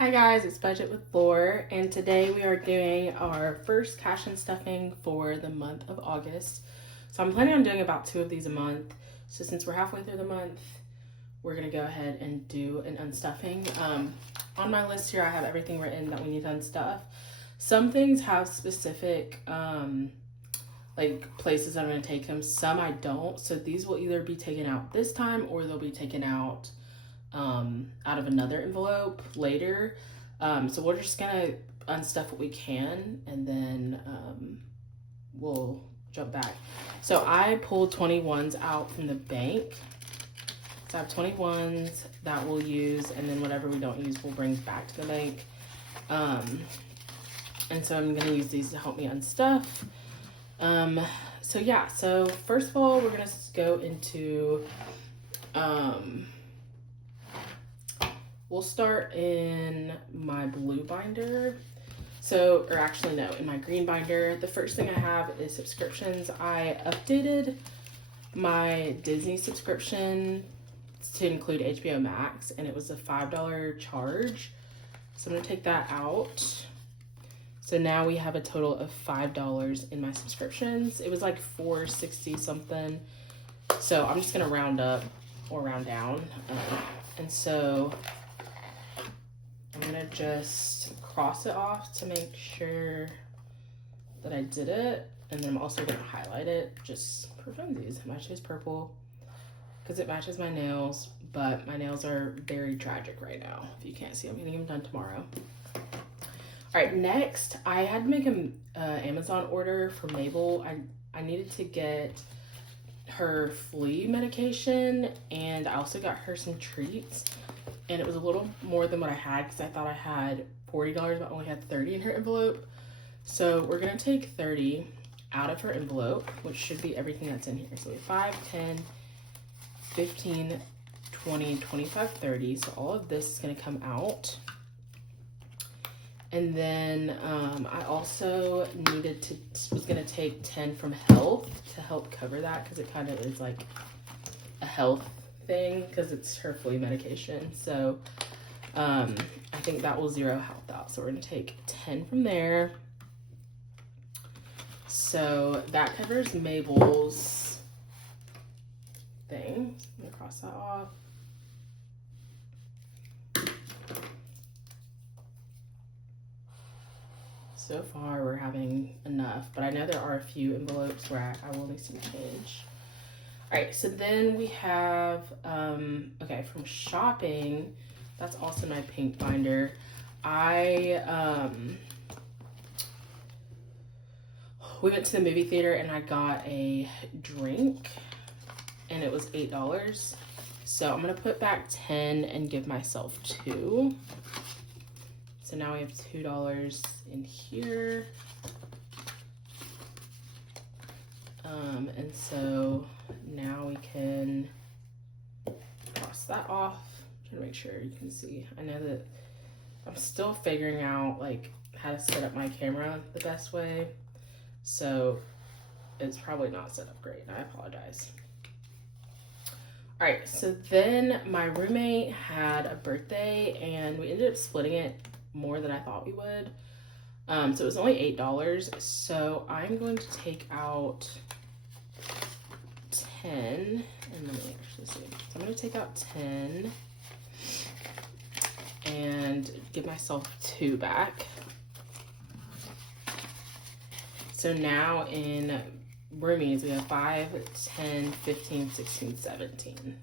Hi guys, it's Budget with Lore, and today we are doing our first cash and stuffing for the month of August. So I'm planning on doing about 2 of these a month. So since we're halfway through the month, we're gonna go ahead and do an unstuffing. On my list here, I have everything written that we need to unstuff. Some things have specific like places I'm gonna take them. Some I don't. So these will either be taken out this time or they'll be taken out of another envelope later. So we're just gonna unstuff what we can and then we'll jump back. So I pulled 21s out from the bank. So I have 21s that we'll use, and then whatever we don't use we'll bring back to the bank. And so I'm gonna use these to help me unstuff. So yeah, so first of all, we're gonna go into we'll start in my blue binder. So, or actually no, in my green binder. The first thing I have is subscriptions. I updated my Disney subscription to include HBO Max, and it was a $5 charge. So I'm gonna take that out. So now we have a total of $5 in my subscriptions. It was like $4.60 something. So I'm just gonna round up or round down. And so I'm gonna just cross it off to make sure that I did it. And then I'm also gonna highlight it just for funsies. It matches purple because it matches my nails, but my nails are very tragic right now. If you can't see, I'm getting them done tomorrow. All right, next, I had to make an Amazon order for Mabel. I needed to get her flea medication, and I also got her some treats. And it was a little more than what I had because I thought I had $40, but I only had 30 in her envelope. So we're gonna take 30 out of her envelope, which should be everything that's in here. So we have 5, 10, 15, 20, 25, 30. So all of this is gonna come out. And then I also was gonna take 10 from health to help cover that because it kind of is like a health thing because it's her flea medication. So I think that will zero health out. So we're gonna take 10 from there. So that covers Mabel's thing. I'm gonna cross that off. So far we're having enough, but I know there are a few envelopes where I will need some change. All right, so then we have, okay, from shopping, that's also my pink binder. We went to the movie theater and I got a drink and it was $8. So I'm gonna put back 10 and give myself 2. So now we have $2 in here. And so now we can cross that off. I'm trying to make sure you can see. I know that I'm still figuring out like how to set up my camera the best way. So it's probably not set up great, and I apologize. All right, so then my roommate had a birthday and we ended up splitting it more than I thought we would. So it was only $8. So I'm going to take out 10, and let me actually see. So I'm going to take out 10 and give myself 2 back. So now in roomies, we have 5, 10, 15, 16, 17.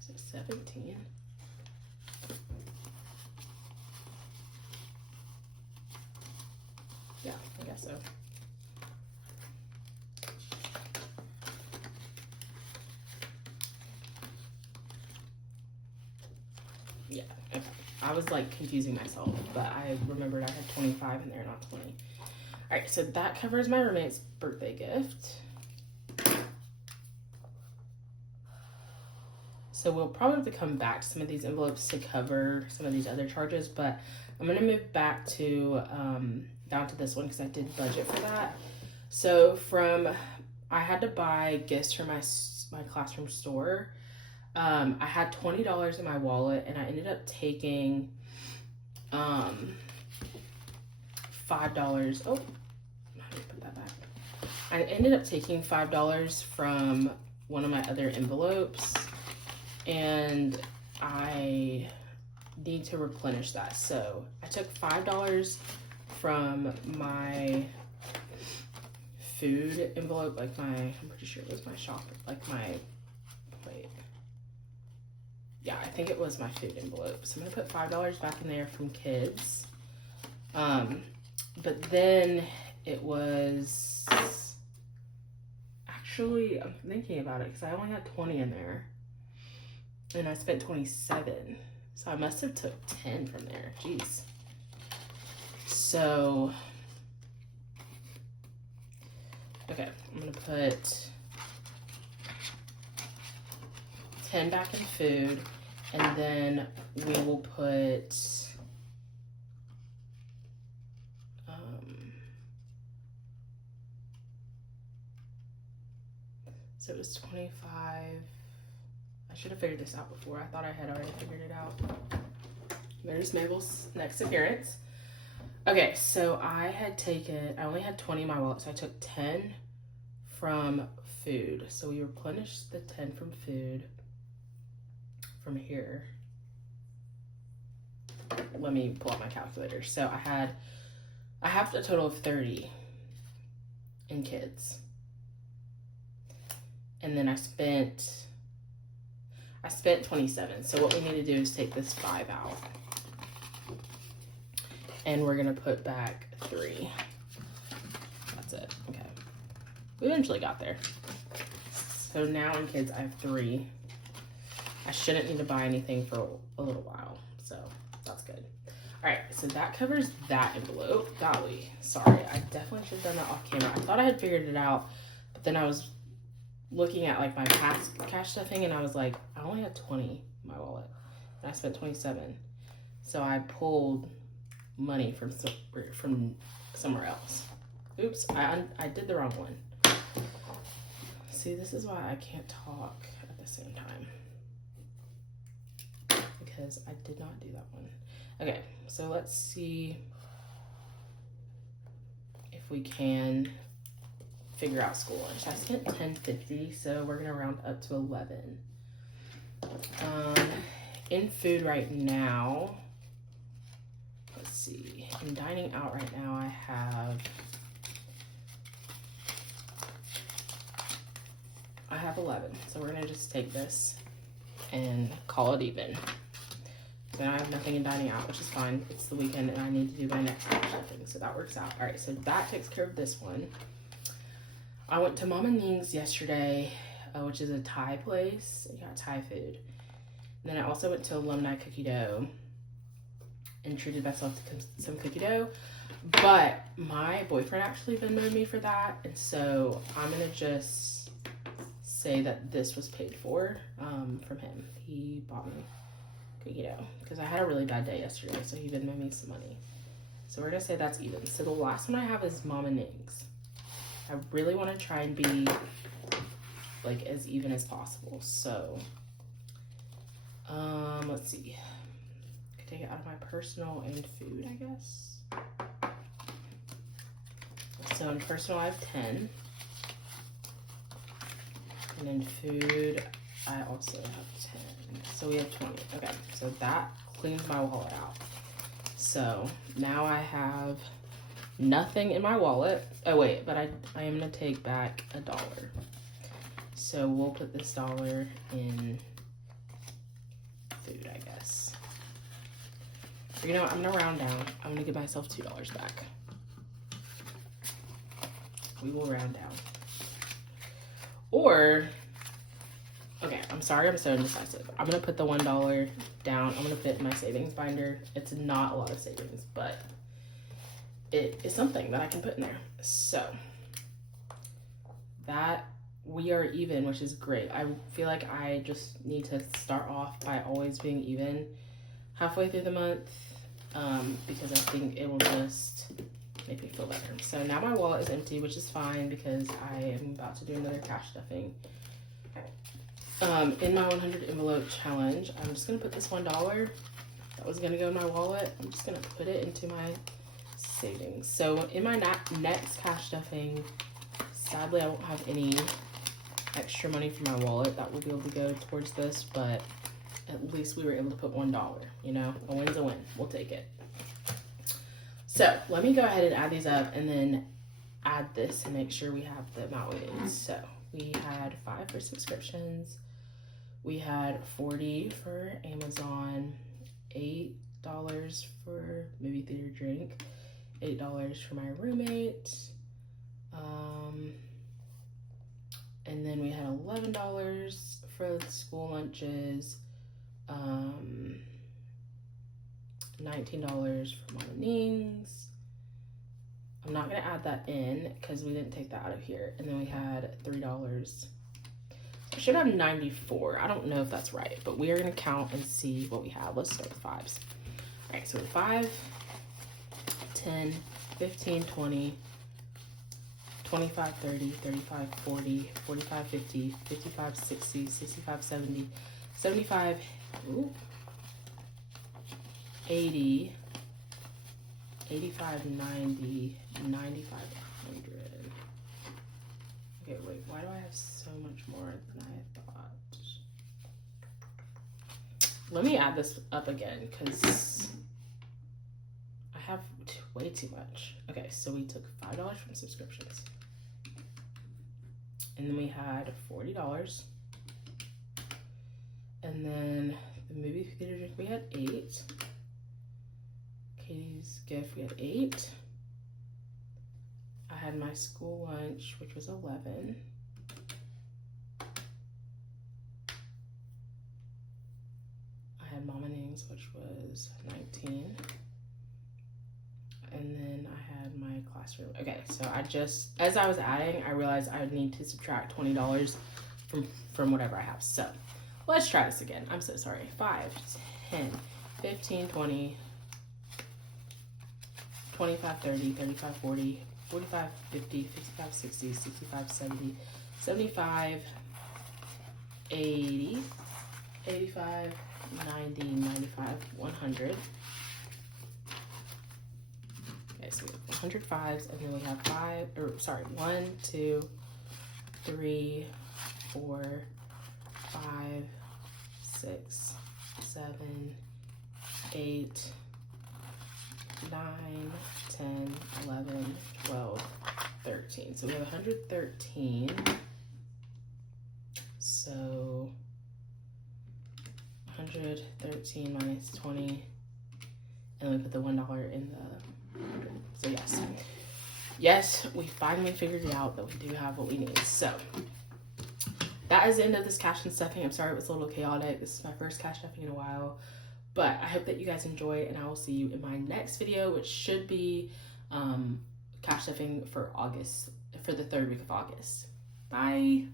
So 17. Yeah, I guess so. Yeah, okay. I was like confusing myself, but I remembered I had 25 in there, not 20. All right, so that covers my roommate's birthday gift. So we'll probably have to come back to some of these envelopes to cover some of these other charges, but I'm gonna move back to down to this one because I did budget for that. So I had to buy gifts for my classroom store. I had $20 in my wallet, and I ended up taking $5. Oh, how do you put that back? I ended up taking $5 from one of my other envelopes, and I need to replenish that. So I took $5 from my food envelope, like I'm pretty sure it was my shop, yeah, I think it was my food envelope. So I'm gonna put $5 back in there from kids. But then it was, actually, I'm thinking about it because I only had 20 in there and I spent 27. So I must have took 10 from there. Jeez. So, okay, I'm gonna put 10 back in food, and then we will put so it was 25. I should have figured this out before. I thought I had already figured it out. There's Mabel's next appearance. Okay, so I only had 20 in my wallet, so I took 10 from food. So we replenished the 10 from food from here. Let me pull out my calculator. So I have a total of 30 in kids. And then I spent 27. So what we need to do is take this 5 out. And we're gonna put back 3. That's it. Okay. We eventually got there. So now in kids I have 3. I shouldn't need to buy anything for a little while. So that's good. All right, so that covers that envelope. Golly, sorry. I definitely should have done that off camera. I thought I had figured it out, but then I was looking at like my past cash stuffing and I was like, I only had 20 in my wallet and I spent 27. So I pulled money from somewhere else. Oops, I did the wrong one. See, this is why I can't talk at the same time, because I did not do that one. Okay, so let's see if we can figure out school lunch. I spent $10.50, so we're gonna round up to 11. In food right now, let's see. In dining out right now, I have 11. So we're gonna just take this and call it even. So now I have nothing in dining out, which is fine. It's the weekend and I need to do my next thing, so that works out. All right, so that takes care of this one. I went to Mama Ning's yesterday, which is a Thai place. They got Thai food. And then I also went to Alumni Cookie Dough and treated myself to some cookie dough. But my boyfriend actually Venmoed me for that, and so I'm gonna just say that this was paid for from him. He bought me cookie dough because I had a really bad day yesterday, so he Venmoed me some money. So we're gonna say that's even. So the last one I have is Mama Ning's. I really want to try and be like as even as possible. So, let's see. I could take it out of my personal and food, I guess. So in personal, I have 10. And in food, I also have 10. So we have 20. Okay, so that cleans my wallet out. So now I have nothing in my wallet. Oh wait, but I am gonna take back $1. So we'll put this $1 in food, I guess. You know what, I'm gonna round down. I'm gonna give myself $2 back. We will round down. Or, okay, I'm sorry, I'm so indecisive. I'm gonna put the $1 down. I'm gonna put it in my savings binder. It's not a lot of savings, but it is something that I can put in there. So that we are even, which is great. I feel like I just need to start off by always being even halfway through the month, because I think it will just make me feel better. So now my wallet is empty, which is fine because I am about to do another cash stuffing. In my 100 envelope challenge, I'm just gonna put this $1 that was gonna go in my wallet. I'm just gonna put it into my savings. So in my next cash stuffing, sadly I won't have any extra money for my wallet that will be able to go towards this, but at least we were able to put $1, you know, a win's a win, we'll take it. So let me go ahead and add these up and then add this and make sure we have the amount we need. So we had 5 for subscriptions, we had 40 for Amazon, $8 for movie theater drink, $8 for my roommate, and then we had $11 for the school lunches, $19 for Mama Ning's. I'm not gonna add that in because we didn't take that out of here. And then we had $3. I should have 94. I don't know if that's right, but we are gonna count and see what we have. Let's start with 5s. All right, so 5, 10, 15, 20, 25, 30, 35, 40, 45, 50, 55, 60, 65, 70, 75, 80, 85, 90, 95, 100. Okay, wait, why do I have so much more than I thought? Let me add this up again, because I have way too much. Okay, so we took $5 from subscriptions. And then we had $40. And then the movie theater drink, we had 8. Katie's gift, we had 8. I had my school lunch, which was 11. I had Mama Ning's, which was 19. And then I had my classroom. Okay, so I just, as I was adding, I realized I would need to subtract $20 from whatever I have. So let's try this again. I'm so sorry. 5, 10, 15, 20, 25, 30, 35, 40, 45, 50, 55, 60, 65, 70, 75, 80, 85, 90, 95, 100. Okay, so we have 100 5s, and then we have 1, 2, 3, 4, 5, 6, 7, 8, 9, 10, 11, 12, 13. So we have 113. So 113 minus 20, and we put the $1 in the 100. So yes, we finally figured it out that we do have what we need. So that is the end of this cash and stuffing. I'm sorry it was a little chaotic. This is my first cash stuffing in a while, but I hope that you guys enjoy, and I will see you in my next video, which should be cash stuffing for August, for the 3rd week of August. Bye.